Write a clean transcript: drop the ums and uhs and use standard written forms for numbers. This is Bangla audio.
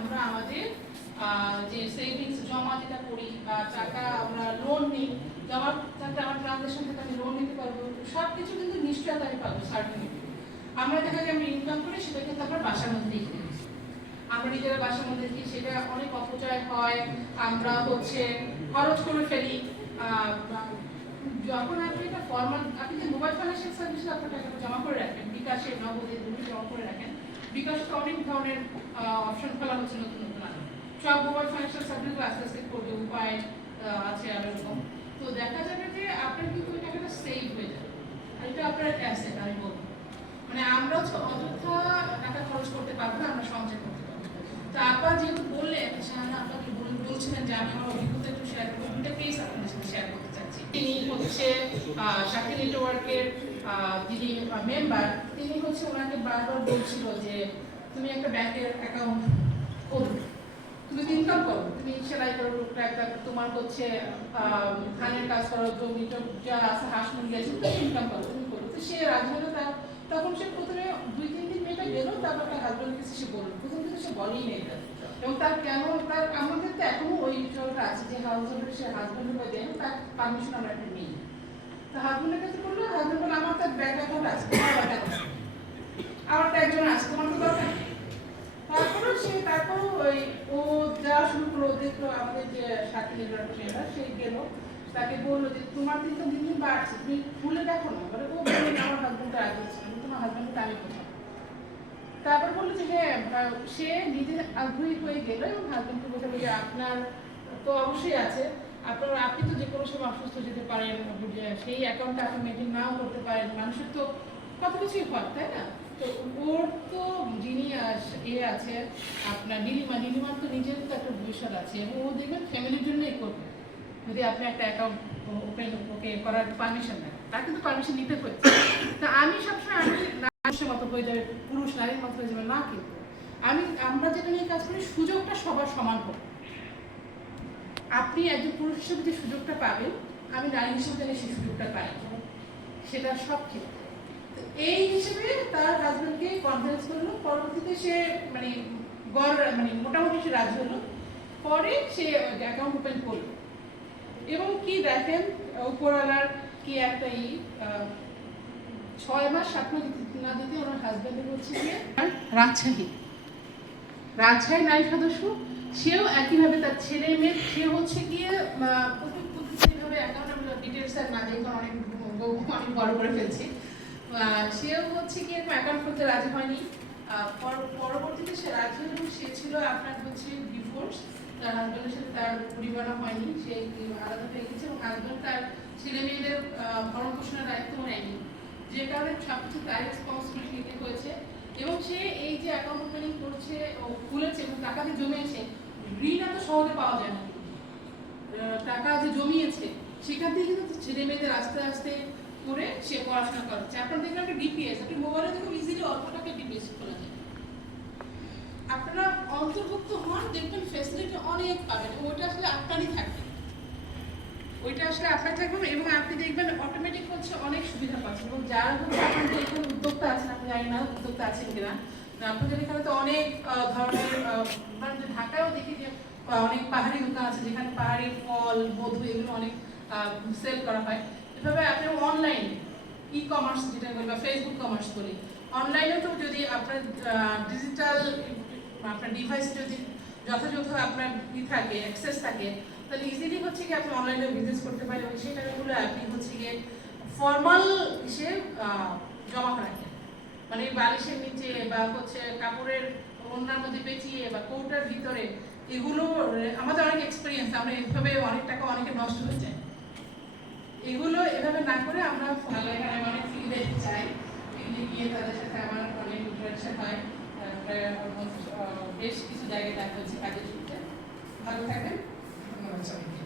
আমরা আমাদের যে সেভিংস জমা যেটা করি বা টাকা আমরা লোন নিই, জমা থাকলে আমার ট্রানজাকশন থেকে আমি লোন নিতে পারবো, সব কিছু কিন্তু নিশ্চয়তা আমি পাবো সার্টিফিকেট। আমরা দেখা যায় আমরা ইনকাম করি সেটা কিন্তু আমরা বাসার মধ্যেই করি, আমরা নিজেরা বাসার মধ্যে কি সেটা অনেক অপচয় হয়, আমরা খরচ করে ফেলি। যখন আপনি এটা ফর্মাল, আপনি যে মোবাইল ফাইন্যান্সিয়াল সার্ভিসে আপনার টাকাটা জমা করে রাখেন, বিকাশে নগদে দুটো জমা করে রাখেন, বিকাশে তো অনেক ধরনের অপশন খোলা হচ্ছে নতুন নতুন আগে, সব মোবাইল ফাইন্যান্সিয়াল সার্ভিসগুলো আস্তে আস্তে করবে, উপায় আছে আর এরকম। তো দেখা যাবে যে আপনার কিন্তু ওই টাকাটা সেভ হয়ে যাবে, আর এটা আপনার অ্যাসেট আমি বলবো। মানে আমরা অযথা টাকা খরচ করতে পারবো না, আমরা সঞ্চয় করতে পারবো। তো আপনারা যেহেতু বললেন, শাহানা আপনাকে বলছিলেন যে আমি আমার অভিজ্ঞতা একটু শেয়ার করবো, দুটো কেস আপনাদের সাথে শেয়ার করতে চাচ্ছি। তিনি সাথী নেটওয়ার্কের যিনি মেম্বার, তিনি ওনাকে বারবার বলছিল যে তুমি একটা ব্যাংকের অ্যাকাউন্ট করো, তুমি ইনকাম করো, তুমি সেলাই করো, তোমার ধানের কাজ করো, জমি যা আছে হাঁস মুরগি আছে, তুমি ইনকাম করো, তুমি করো। তো সে রাজি হলো। তখন সে প্রথমে 2-3 দিন মেয়েটা গেল, তারপর তার হাজব্যান্ড কাছে সে বলল, প্রথম কিন্তু সে বলেই নেই এটা। এবং তার আমাদের তো এখনো ওই বিষয়টা আছে যে সে হাজব্যান্ড হয়ে দেন, তার পারমিশন আমরা একটা নেই। তো হাজব্যান্ডের কাছে বললো, হাজব্যান্ড বললো আমার তার ব্যাংক অ্যাকাউন্ট আছে, আমার তো একজন আছে, তোমার তো দরকার। তারপর ও যা শুরু করলো, দেখলো আমাদের যে সাথী নেটওয়ার্ক সে গেল, তাকে বললো যে তোমার কিন্তু দিন দিন বাড়ছে, তুমি খুলে দেখো না। বলে ও বললো আমার হাজব্যান্ড আগে ছিল, তোমার হাজব্যান্ডকে আমি কোথাও। তারপর বললো যে হ্যাঁ, সে নিজে আগ্রহী হয়ে গেল এবং হাজব্যান্ডকে বোঝালো যে আপনার তো অবশ্যই আছে, আপনি তো যে কোনো সময় অসুস্থ যেতে পারেন, সেই অ্যাকাউন্টটা আপনি মেনটেন নাও করতে পারেন, মানুষের তো কত কিছুই হয়, তাই না? তো ওর তো যিনি আছে আপনার নীলিমার তো নিজের তো একটা ভবিষ্যৎ আছে, এবং ও দেখবেন ফ্যামিলির জন্যই করবে। যদি আপনি একটা অ্যাকাউন্ট ওকে করার পারমিশন দেন, তার কিন্তু পারমিশন নিতে হচ্ছে। তা আমি সবসময় মানুষের মতো হয়ে যাবে, পুরুষ নারীর মতো হয়ে যাবে না, কিন্তু আমরা যেটা নিয়ে কাজ করি, সুযোগটা সবার সমান হোক। আপনি একজন পুরুষ হিসেবে যে সুযোগটা পাবেন, আমি নারী হিসেবে সেই সুযোগটা পাই, সেটা সব ক্ষেত্রে। এই হিসেবে তার হাজব্যান্ডকে কনভিন্স করলো, পরবর্তীতে সে মোটামুটি সে রাজি হলো। পরে সে অ্যাকাউন্ট ওপেন করলো, এবং কি দেখেন উপরওয়ালার কি একটা 6 মাস স্বপ্ন না দিতে ওনার হাজব্যান্ডের গিয়ে রাজশাহী নারী সদস্য, সেও একইভাবে তার ছেলে মেয়ে, সে গিয়ে প্রতিভাবে অ্যাকাউন্ট ডিটেলস আর না দেখে অনেক বড় করে ফেলছি, সেও গিয়ে অ্যাকাউন্ট করতে রাজি হয়নি। পরবর্তীতে সে রাজি হলো, সে ছিল আপনার ডিভোর্স, তার হাজব্যান্ডের সাথে তার পরিবারও হয়নি, সে আলাদা হয়ে গেছে, এবং হাজব্যান্ড তার ছেলে মেয়েদের ভরণ পোষণের দায়িত্ব নেয়নি, যে কারণে সবকিছু তার রেসপন্সিবিলিটি নিতে হয়েছে। এবং সে এই যে অ্যাকাউন্ট ওপেনিং করছে ও খুলেছে এবং টাকা যে জমিয়েছে, ঋণ এত সহজে পাওয়া যায় না, টাকা যে জমিয়েছে সেখান থেকে কিন্তু ছেলে মেয়েদের আস্তে আস্তে করে সে পড়াশোনা করাচ্ছে। আপনারা দেখবেন একটা ডিপিএস, আপনি মোবাইলে দেখুন ইজিলি অল্প টাকা ডিপিএস খোলা যায়। আপনারা অন্তর্ভুক্ত হন, দেখবেন ফ্যাসিলিটি অনেক পাবেন, ওইটা আসলে আপনারই থাকবে, এবং আপনি দেখবেন অটোমেটিক অনেক সুবিধা পাচ্ছেন। এবং যারা আপনাদের এখানে উদ্যোক্তা আছেন, আপনি জানি না উদ্যোক্তা আছেন কিনা, আপনাদের এখানে তো অনেক ধরনের, মানে ঢাকায়ও দেখি যে অনেক পাহাড়ি দোকান আছে, যেখানে পাহাড়ি ফল মধু এগুলো অনেক সেল করা হয়। এভাবে আপনি অনলাইন ই-কমার্স যেটা বলি বা ফেসবুক কমার্স বলি, অনলাইনেও তো যদি আপনার ডিজিটাল আপনার ডিভাইস যদি যথাযথ আপনার থাকে, অ্যাক্সেস থাকে, তাহলে ইজিলি কি আপনি অনলাইনে বিজনেস করতে পারেন, এবং সেই টাকাগুলো আপনি গিয়ে ফর্মাল হিসেবে জমা রাখেন, মানে বালিশের নিচে বা কাপড়ের ওড়নার মধ্যে পেঁচিয়ে বা কৌটার ভিতরে। এগুলো আমাদের অনেক এক্সপিরিয়েন্স, আমরা এভাবে অনেক টাকা অনেকে নষ্ট হয়ে যায়। এগুলো এভাবে না করে আমরা এখানে অনেক ফিল্ডে চাই, ফিল্ডে গিয়ে তাদের সাথে আমার অনেক ইন্টারাকশন হয়, বেশ কিছু জায়গায় দেখা হচ্ছে কাজের সূত্রে। ভালো থাকবেন, ধন্যবাদ সবাইকে।